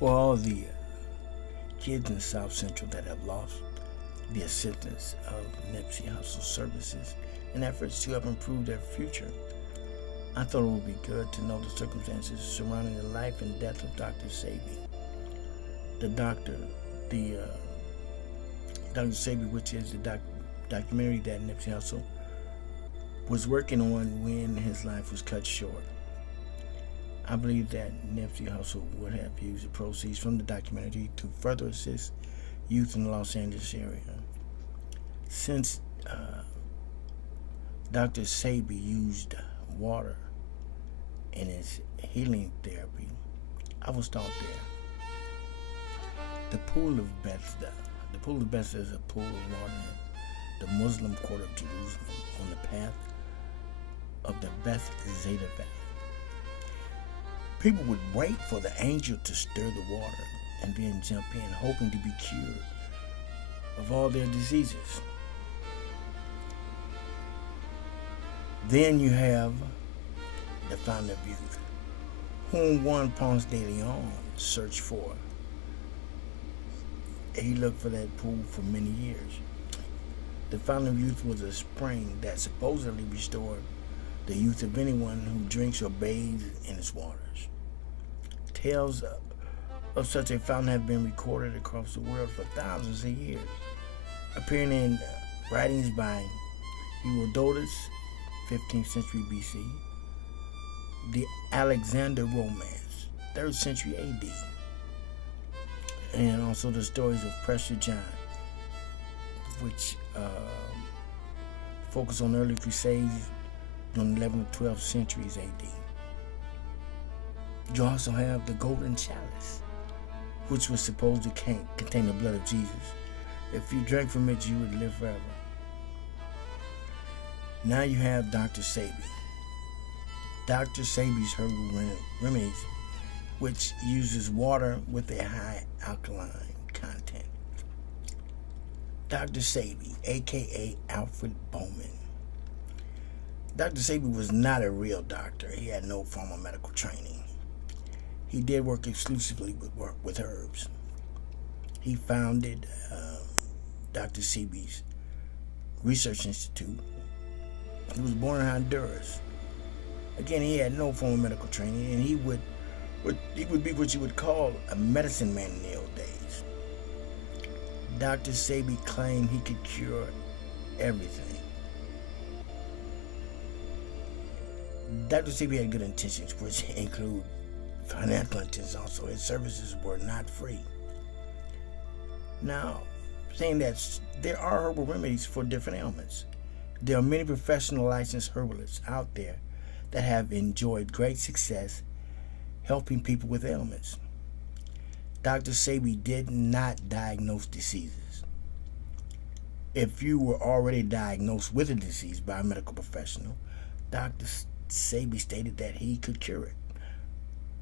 For all the kids in South Central that have lost the assistance of Nippsey Hussle services and efforts to help improve their future, I thought it would be good to know the circumstances surrounding the life and death of Dr. Sebi. The doctor, the Dr. Sebi, which is the documentary that Nippsey Hussle was working on when his life was cut short. I believe that Nippsey Hussle would have used the proceeds from the documentary to further assist youth in the Los Angeles area. Since Dr. Sebi used water in his healing therapy, I will start there. The Pool of Bethesda. The Pool of Bethesda is a pool of water in the Muslim quarter of Jerusalem on the path of the Beth Zeta Valley. People would wait for the angel to stir the water and then jump in, hoping to be cured of all their diseases. Then you have the Fountain of Youth, whom Juan Ponce de Leon searched for. He looked for that pool for many years. The Fountain of Youth was a spring that supposedly restored the youth of anyone who drinks or bathes in its waters. Tales of such a fountain have been recorded across the world for thousands of years, appearing in writings by Herodotus, 15th century BC, the Alexander Romance, 3rd century AD, and also the stories of Prester John, which focus on early crusades during the 11th and 12th centuries AD. You also have the Golden Chalice, which was supposed to contain the blood of Jesus. If you drank from it, you would live forever. Now you have Dr. Sebi. Dr. Sebi's herbal remedies, which uses water with a high alkaline content. Dr. Sebi, aka Alfred Bowman. Dr. Sebi was not a real doctor. He had no formal medical training. He did work exclusively with herbs. He founded Dr. Sebi's Research Institute. He was born in Honduras. Again, he had no formal medical training, and he would be what you would call a medicine man in the old days. Dr. Sebi claimed he could cure everything. Dr. Sebi had good intentions, which include financial intentions also. His services were not free. Now, saying that there are herbal remedies for different ailments. There are many professional licensed herbalists out there that have enjoyed great success helping people with ailments. Dr. Sebi did not diagnose diseases. If you were already diagnosed with a disease by a medical professional, Dr. Sebi stated that he could cure it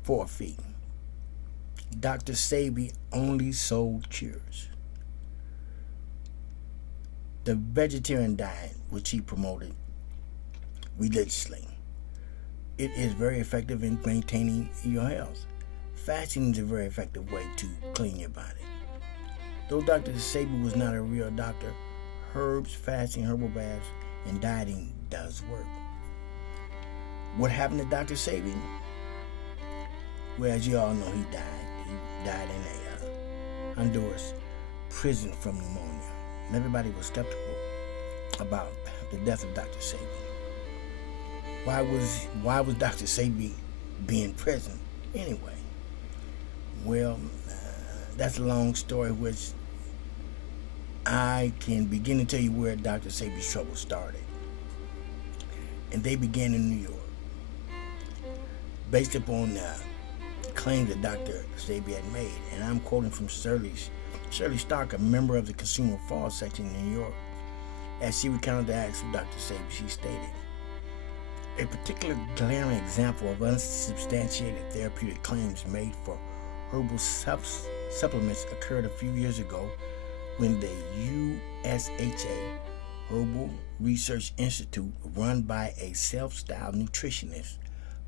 for a fee. Dr. Sebi only sold cures. The vegetarian diet, which he promoted religiously, it is very effective in maintaining your health. Fasting is a very effective way to clean your body. Though Dr. Sebi was not a real doctor, herbs, fasting, herbal baths, and dieting does work. What happened to Dr. Sebi? Well, as you all know, he died. He died in a Honduras prison from pneumonia. And everybody was skeptical about the death of Dr. Sebi. Why was Dr. Sebi be in prison anyway? Well, that's a long story, which I can begin to tell you where Dr. Sebi's trouble started. And they began in New York, based upon claims that Dr. Sebi had made. And I'm quoting from Shirley Stark, a member of the Consumer Fall section in New York. As she recounted the acts of Dr. Sebi, she stated, "A particular glaring example of unsubstantiated therapeutic claims made for herbal supplements occurred a few years ago when the USHA Herbal Research Institute, run by a self-styled nutritionist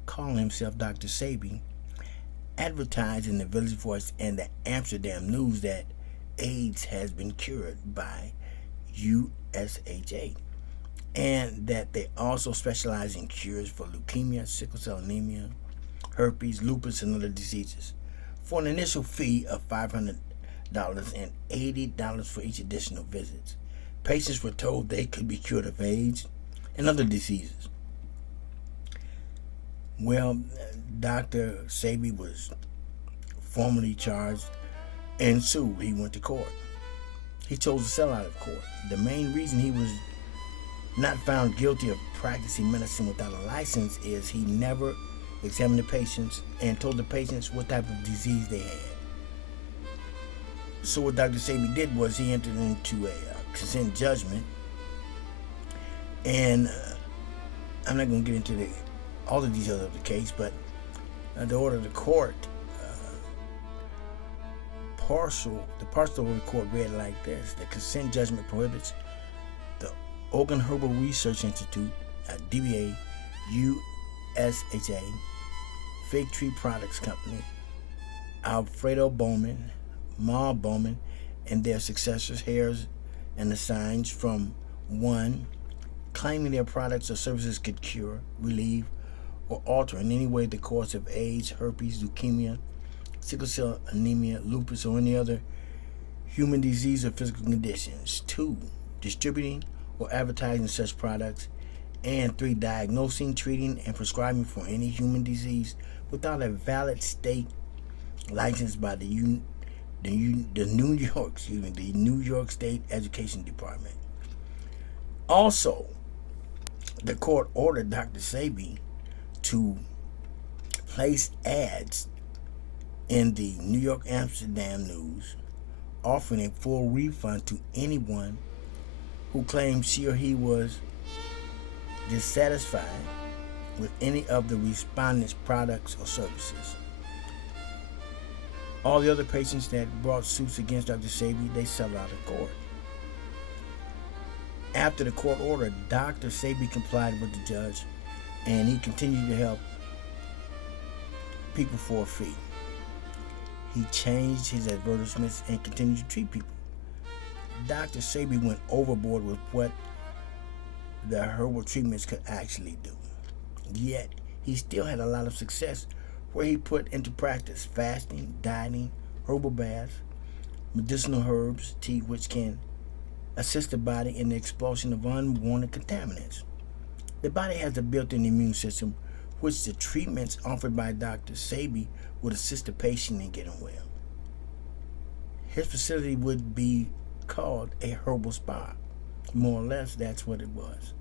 calling himself Dr. Sebi, advertised in the Village Voice and the Amsterdam News that AIDS has been cured by USHA, and that they also specialize in cures for leukemia, sickle cell anemia, herpes, lupus, and other diseases, for an initial fee of $500 and $80 for each additional visit. Patients were told they could be cured of AIDS and other diseases. Well, Dr. Sebi was formally charged and sued. He went to court. He chose to sell out of court. The main reason he was not found guilty of practicing medicine without a license is he never examined the patients and told the patients what type of disease they had. So what Dr. Sebi did was he entered into a consent judgment, and I'm not going to get into all the details of the case, but the order of the court, the partial order of the court read like this: the consent judgment prohibits the Oregon Herbal Research Institute, DBA, USHA, Fig Tree Products Company, Alfredo Bowman, Ma Bowman, and their successors, Hares and the Signs, from 1, claiming their products or services could cure, relieve, or alter in any way the course of AIDS, herpes, leukemia, sickle cell anemia, lupus, or any other human disease or physical conditions. 2, distributing or advertising such products. And 3, diagnosing, treating, and prescribing for any human disease without a valid state license by the New York State Education Department. Also, the court ordered Dr. Sebi to place ads in the New York Amsterdam News offering a full refund to anyone who claimed she or he was dissatisfied with any of the respondents' products or services. All the other patients that brought suits against Dr. Sebi, they settled out of court. After the court order, Dr. Sebi complied with the judge, and he continued to help people for a fee. He changed his advertisements and continued to treat people. Dr. Sebi went overboard with what the herbal treatments could actually do. Yet, he still had a lot of success where he put into practice fasting, dieting, herbal baths, medicinal herbs, tea, which can assist the body in the expulsion of unwanted contaminants. The body has a built-in immune system, which the treatments offered by Dr. Sebi would assist the patient in getting well. His facility would be called a herbal spa. More or less, that's what it was.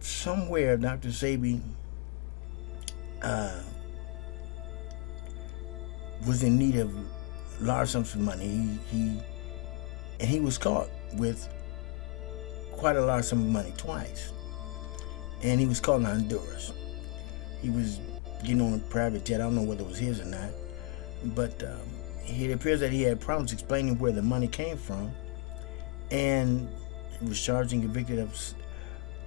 Somewhere, Dr. Sebi was in need of large sums of money. He was caught with quite a large sum of money twice, and he was caught in Honduras. He was getting on a private jet. I don't know whether it was his or not, but it appears that he had problems explaining where the money came from, and he was charged and convicted of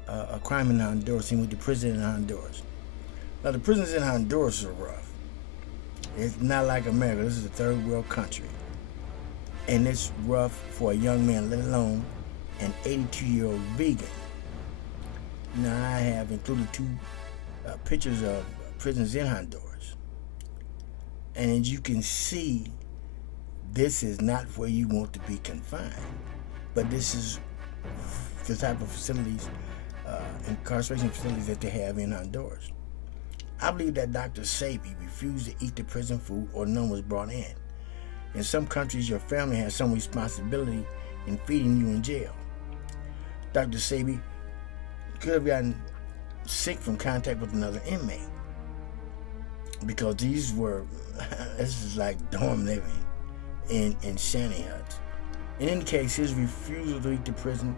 a crime in Honduras. He went to prison in Honduras. Now, the prisons in Honduras are rough. It's not like America. This is a third world country. And it's rough for a young man, let alone an 82-year-old vegan. Now, I have included 2 pictures of prisons in Honduras. And as you can see, this is not where you want to be confined. But this is the type of facilities, incarceration facilities that they have in Honduras. I believe that Dr. Sebi refused to eat the prison food or none was brought in. In some countries, your family has some responsibility in feeding you in jail. Dr. Sebi could have gotten sick from contact with another inmate, because this is like dorm living in shanty huts. In any case, his refusal to eat the prison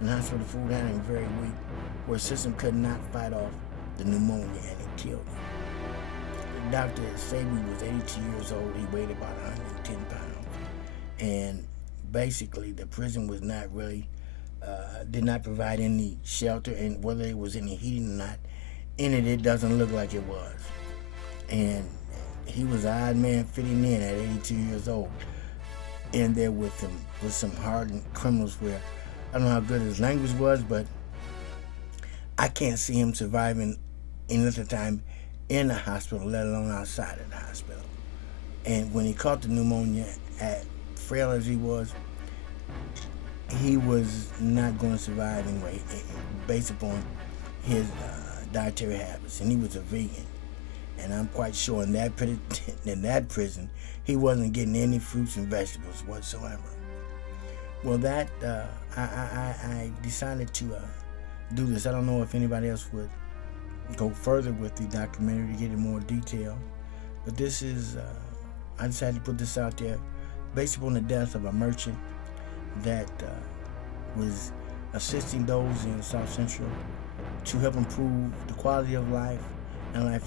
and hospital food had him very weak, where his system could not fight off the pneumonia, and it killed him. Dr. Sebi was 82 years old. He weighed about 110 pounds. And basically, the prison was not really, did not provide any shelter, and whether there was any heating or not in it, it doesn't look like it was. and he was an odd man fitting in at 82 years old. In there with some hardened criminals where I don't know how good his language was, but I can't see him surviving any other time in the hospital, let alone outside of the hospital. And when he caught the pneumonia, frail as he was not going to survive anyway, based upon his dietary habits. And he was a vegan. And I'm quite sure in that prison, he wasn't getting any fruits and vegetables whatsoever. Well, I decided to do this. I don't know if anybody else would go further with the documentary to get in more detail, but this is, I decided to put this out there based upon the death of a merchant that was assisting those in South Central to help improve the quality of life and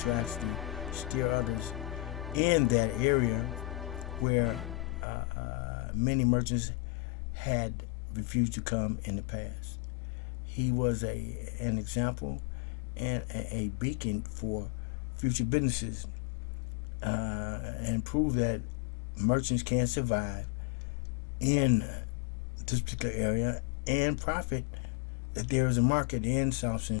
to actually steer others in that area where many merchants had refused to come in the past. He was an example and a beacon for future businesses and prove that merchants can survive in this particular area and profit, that there is a market in South Central.